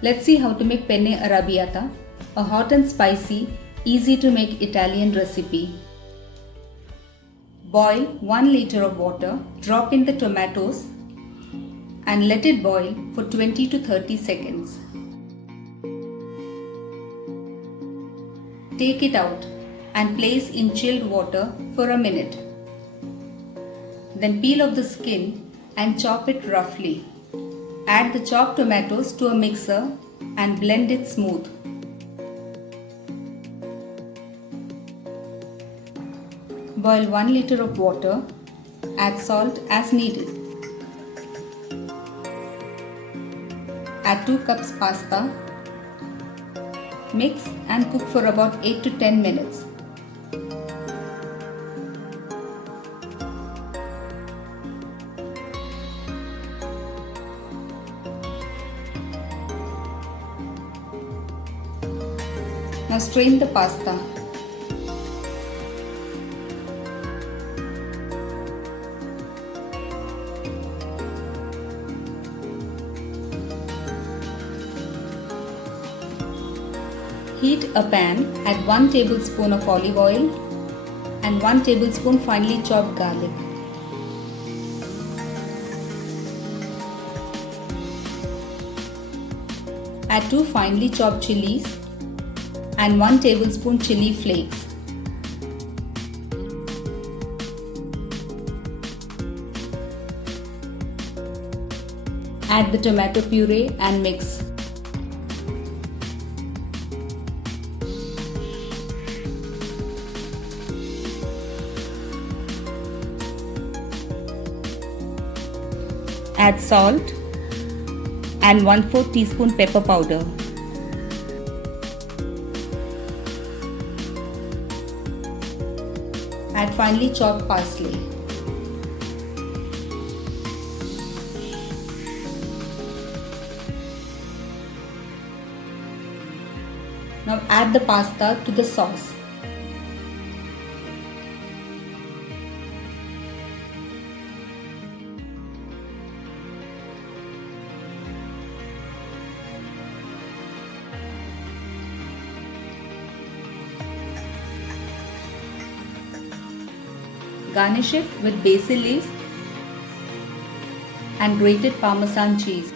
Let's see how to make Penne Arrabbiata, a hot and spicy, easy to make Italian recipe. Boil 1 liter of water, drop in the tomatoes and let it boil for 20 to 30 seconds. Take it out and place in chilled water for a minute. Then peel off the skin and chop it roughly. Add the chopped tomatoes to a mixer and blend it smooth. Boil 1 liter of water. Add salt as needed. Add 2 cups pasta. Mix and cook for about 8 to 10 minutes. Now strain the pasta. Heat a pan, add 1 tablespoon of olive oil and 1 tablespoon finely chopped garlic. Add 2 finely chopped chillies and 1 tablespoon chilli flakes. Add the tomato puree and mix. Add salt and 1/4 teaspoon pepper powder. Add finely chopped parsley. Now add the pasta to the sauce. Garnish it with basil leaves and grated Parmesan cheese.